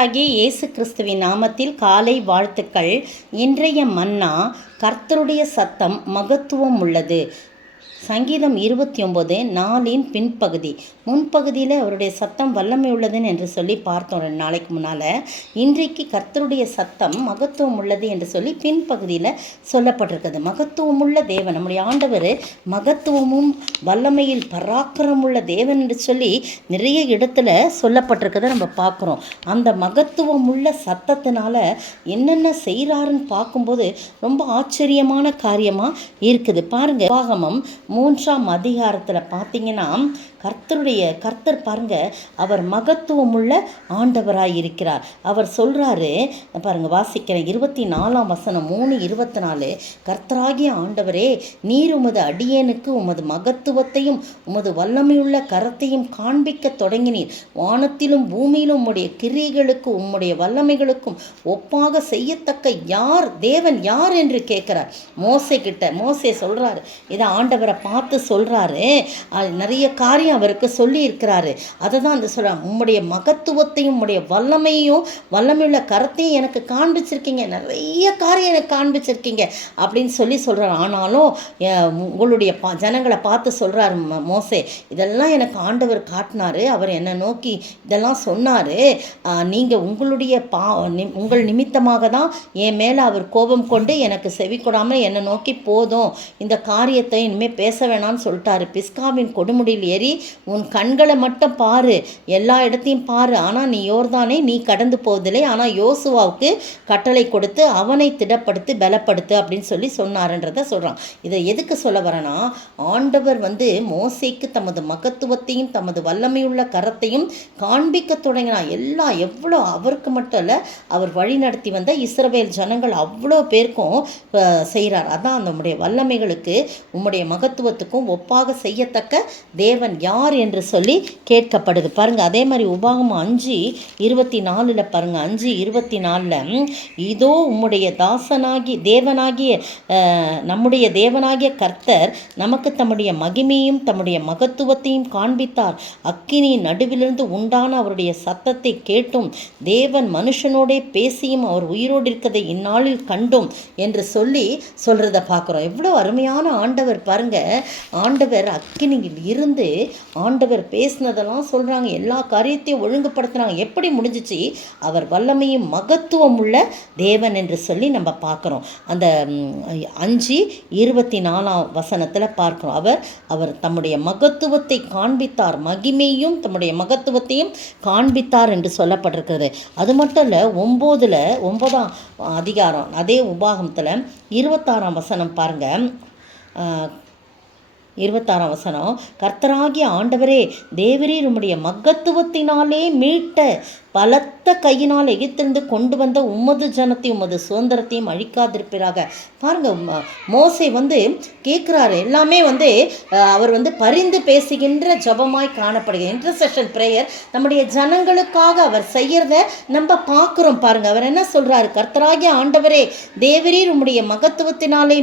ஆகிய இயேசு கிறிஸ்துவின் நாமத்தில் காலை வாழ்த்துக்கள். இன்றைய மன்னா, கர்த்தருடைய சத்தம் மகத்துவம் உள்ளது. சங்கீதம் 29:4 பின்பகுதி. முன்பகுதியில் அவருடைய சத்தம் வல்லமை உள்ளதுன்னு என்று சொல்லி பார்த்தோம் 2 நாளைக்கு முன்னால். இன்றைக்கு கர்த்தருடைய சத்தம் மகத்துவம் உள்ளது என்று சொல்லி பின்பகுதியில் சொல்லப்பட்டிருக்குது. மகத்துவமுள்ள தேவன், நம்முடைய ஆண்டவர் மகத்துவமும் வல்லமையில் பராக்கிரமுள்ள தேவன் என்று சொல்லி நிறைய இடத்துல சொல்லப்பட்டிருக்கிறத நம்ம பார்க்குறோம். அந்த மகத்துவமுள்ள சத்தத்தினால என்னென்ன செய்கிறாருன்னு பார்க்கும்போது ரொம்ப ஆச்சரியமான காரியமாக இருக்குது. பாருங்கள், உபாகமம் 3ஆம் அதிகாரத்தில் பார்த்தீங்கன்னா கர்த்தர் பாருங்க, அவர் மகத்துவமுள்ள ஆண்டவராய் இருக்கிறார். அவர் சொல்றாரு பாருங்க, வாசிக்கிறேன் 24ஆம் வசனம் 3:24. கர்த்தராகிய ஆண்டவரே, நீர் உமது அடியேனுக்கு உமது மகத்துவத்தையும் உமது வல்லமையுள்ள கரத்தையும் காண்பிக்க தொடங்கினீர். வானத்திலும் பூமியிலும் உம்முடைய கிரியைகளுக்கும் உம்முடைய வல்லமைகளுக்கும் ஒப்பாக செய்யத்தக்க தேவன் யார் என்று கேட்கிறார் மோசே கிட்ட. மோசே சொல்றாரு, இதை ஆண்டவரை பார்த்து சொல்றாரு. நிறைய காரியம் அவருக்கு சொல்லி இருக்கிறாரு. அதை தான் அந்த சொல்கிறார், உம்முடைய மகத்துவத்தையும் உம்முடைய வல்லமையும் வல்லமையுள்ள கரத்தையும் எனக்கு காண்பிச்சிருக்கீங்க, நிறைய காரியம் எனக்கு காண்பிச்சிருக்கீங்க அப்படின்னு சொல்கிறார். ஆனாலும் உங்களுடைய ஜனங்களை பார்த்து சொல்கிறார் மோசே, இதெல்லாம் எனக்கு ஆண்டவர் காட்டினார், அவர் என்னை நோக்கி இதெல்லாம் சொன்னார். நீங்கள் உங்கள் நிமித்தமாக தான் என் மேலே அவர் கோபம் கொண்டு எனக்கு செவி கொடாமல் என்னை நோக்கி போதும், இந்த காரியத்தை இனிமேல் பேச வேணாம்னு சொல்லிட்டாரு. பிஸ்காவின் கொடுமுடியில் ஏறி உன் கண்களை மட்டும் பாரு, எல்லா இடத்தையும் பாரு, ஆனால் நீ யோர்தானை நீ கடந்து போவதில்லை, ஆனால் யோசுவாவுக்கு கட்டளை கொடுத்து அவனை திடப்படுத்து பலப்படுத்து அப்படின்னு சொன்னார்ன்றதை சொல்கிறான். இதை எதுக்கு சொல்ல வரேன்னா, ஆண்டவர் மோசேக்கு தமது மகத்துவத்தையும் தமது வல்லமையுள்ள கரத்தையும் காண்பிக்க தொடங்கினார். எவ்வளோ அவருக்கு மட்டும் இல்லை, அவர் வழி நடத்தி வந்த இஸ்ரவேல் ஜனங்கள் அவ்வளோ பேருக்கும் செய்கிறார். அதான் நம்முடைய வல்லமைகளுக்கு உம்முடைய மகத்துவத்துக்கும் ஒப்பாக செய்யத்தக்க தேவன் யார் என்று சொல்லி கேட்கப்படுது. பாருங்க, அதே மாதிரி உபாகமம் 5:24 பாருங்க. 5:24, இதோ உம்முடைய தேவனாகிய நம்முடைய தேவனாகிய கர்த்தர் நமக்கு தம்முடைய மகிமையும் தம்முடைய மகத்துவத்தையும் காண்பித்தார். அக்கினியின் நடுவிலிருந்து உண்டான அவருடைய சத்தத்தை கேட்டும் தேவன் மனுஷனோடே பேசியும் அவர் உயிரோடு இருக்கதை இந்நாளில் கண்டும் என்று சொல்றதை பார்க்குறோம். எவ்வளோ அருமையான ஆண்டவர் பாருங்க. ஆண்டவர் அக்கினியில் இருந்து ஆண்டவர் பேசினதெல்லாம் சொல்கிறாங்க, எல்லா காரியத்தையும் ஒழுங்குபடுத்துகிறாங்க. எப்படி முடிஞ்சிச்சு? அவர் வல்லமையும் மகத்துவம் உள்ள தேவன் என்று சொல்லி நம்ம பார்க்குறோம். அந்த 5:24 வசனத்தில் பார்க்குறோம். அவர் தம்முடைய மகத்துவத்தை காண்பித்தார், மகிமையும் தம்முடைய மகத்துவத்தையும் காண்பித்தார் என்று சொல்லப்பட்டிருக்கிறது. அது மட்டும் இல்லை, 9ஆம் அதிகாரம் அதே உபாகமத்தில் 26ஆம் வசனம் பாருங்கள். 26ஆம் வசனம், கர்த்தராகிய ஆண்டவரே, தேவரீர் உம்முடைய மகத்துவத்தினாலே மீட்ட பலத்த கையினால் எகிப்திலிருந்து கொண்டு வந்த உமது ஜனத்தையும் உமது சுதந்திரத்தையும் அழிக்காதிருப்பீராக. பாருங்க, மோசே கேட்குறாரு. எல்லாமே அவர் பரிந்து பேசுகின்ற ஜபமாய் காணப்படுகிற இன்டர்செஷன் பிரேயர் நம்முடைய ஜனங்களுக்காக அவர் செய்யறத நம்ம பார்க்குறோம். பாருங்க, அவர் என்ன சொல்றாரு? கர்த்தராகிய ஆண்டவரே, தேவரீர் உம்முடைய மகத்துவத்தினாலே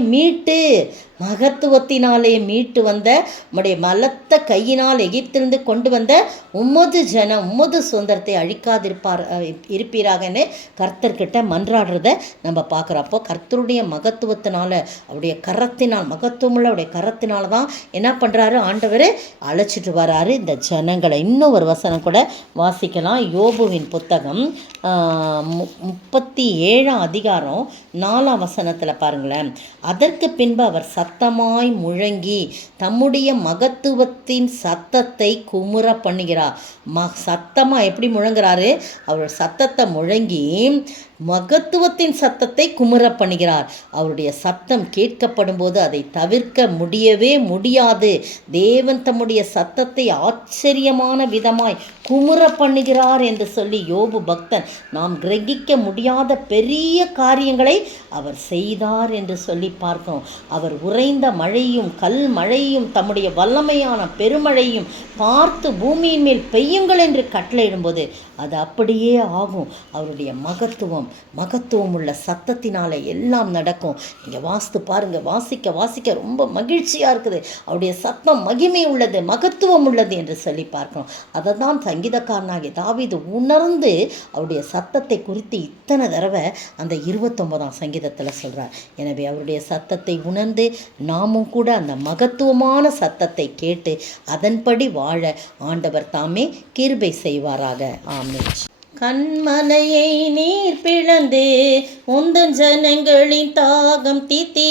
மீட்டு வந்த உம்முடைய பலத்த கையினால் எகிப்திலிருந்து கொண்டு வந்த உமது சுதந்திரத்தை இருப்பீராகன்னு கர்த்தர்கிட்ட மன்றாடுறத நம்ம பார்க்குறோம். அப்போ கர்த்தருடைய மகத்துவத்தினால, அவருடைய கரத்தினால், மகத்துவமுள்ள அவருடைய கரத்தினால தான் என்ன பண்ணுறாரு? ஆண்டவர் அழைச்சிட்டு வராரு இந்த ஜனங்களை. இன்னும் ஒரு வசனம் கூட வாசிக்கலாம். யோபுவின் புத்தகம் 37ஆம் அதிகாரம் 4ஆம் வசனத்தில் பாருங்களேன். அதற்கு பின்பு அவர் சத்தமாய் முழங்கி தம்முடைய மகத்துவத்தின் சத்தத்தை குமுற பண்ணுகிறார். சத்தமாக எப்படி முழங்குறாரு? அவர் சத்தத்தை முழங்கி மகத்துவத்தின் சத்தத்தை குமுற பண்ணுகிறார். அவருடைய சத்தம் கேட்கப்படும் போது அதை தவிர்க்க முடியவே முடியாது. தேவன் தம்முடைய சத்தத்தை ஆச்சரியமான விதமாய் குமுற பண்ணுகிறார் என்று சொல்லி யோபு பக்தன் நாம் கிரகிக்க முடியாத பெரிய காரியங்களை அவர் செய்தார் என்று சொல்லி பார்க்கிறோம். அவர் உறைந்த மழையும் கல் மழையும் தம்முடைய வல்லமையான பெருமழையும் பார்த்து பூமியின் மேல் பெய்யுங்கள் என்று கட்டளையிடும்போது அது அப்படியே ஆகும். அவருடைய மகத்துவம் உள்ள சத்தத்தினால எல்லாம் நடக்கும். நீங்கள் வாசித்து பாருங்கள், வாசிக்க ரொம்ப மகிழ்ச்சியாக இருக்குது. அவருடைய சத்தம் மகிமை உள்ளது, மகத்துவம் உள்ளது என்று சொல்லி பார்க்கணும். அதை தான் சங்கீதக்காரனாகிய தாவீது உணர்ந்து அவருடைய சத்தத்தை குறித்து இத்தனை தடவை அந்த 29ஆம் சங்கீதத்தில் சொல்கிறார். எனவே அவருடைய சத்தத்தை உணர்ந்து நாமும் கூட அந்த மகத்துவமான சத்தத்தை கேட்டு அதன்படி வாழ ஆண்டவர் தாமே கிருபை செய்வாராக. ஆமென். கண்மலையை நீர் பிளந்து உந்தன் ஜனங்களின் தாகம் தீத்தி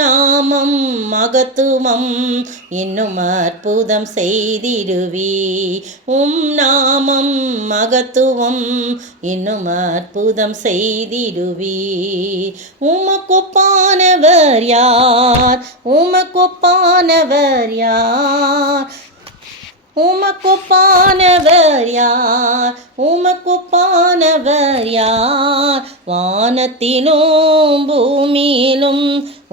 நாமம் மகத்துவம் இன்னும் அற்புதம் செய்திடுவி. நாமம் மகத்துவம் இன்னும் அற்புதம் செய்திடுவி. உமக்கொப்பானவர் யார்? உமக்கொப்பானவர் யார்? உமக்கொப்பானவர் யார்? உமக்கொப்பானவர் யார்? வானத்திலும் பூமியிலும்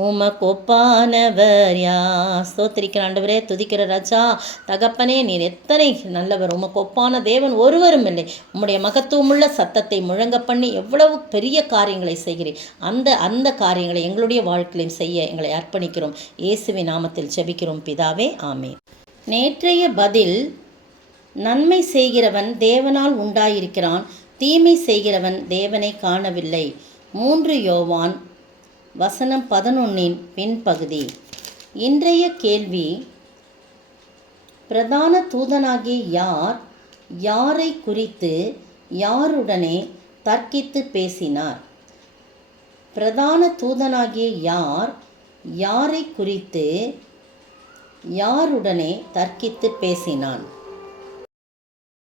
உமக்கொப்பானவர் யார்? ஸ்தோத்திரிக்கிற ஆண்டவரே, துதிக்கிற ராஜா, தகப்பனே, நீர் எத்தனை நல்லவர். உமக்கொப்பான தேவன் ஒருவரும் இல்லை. உம்முடைய மகத்துவமுள்ள சத்தத்தை முழங்க பண்ணி எவ்வளவு பெரிய காரியங்களை செய்கிறேன். அந்த காரியங்களை எங்களுடைய வாழ்க்கையிலும் செய்ய எங்களை அர்ப்பணிக்கிறோம். இயேசுவின் நாமத்தில் ஜெபிக்கிறோம் பிதாவே, ஆமென். நேற்றைய பதில்: நன்மை செய்கிறவன் தேவனால் உண்டாயிருக்கிறான், தீமை செய்கிறவன் தேவனை காணவில்லை. 3 யோவான் வசனம் 11 பின்பகுதி. இன்றைய கேள்வி: பிரதான தூதனாகிய யார் யாரை குறித்து யாருடனே தர்க்கித்து பேசினார்? பிரதான தூதனாகிய யார் யாரை குறித்து யாருடனே தர்க்கித்து பேசினான்?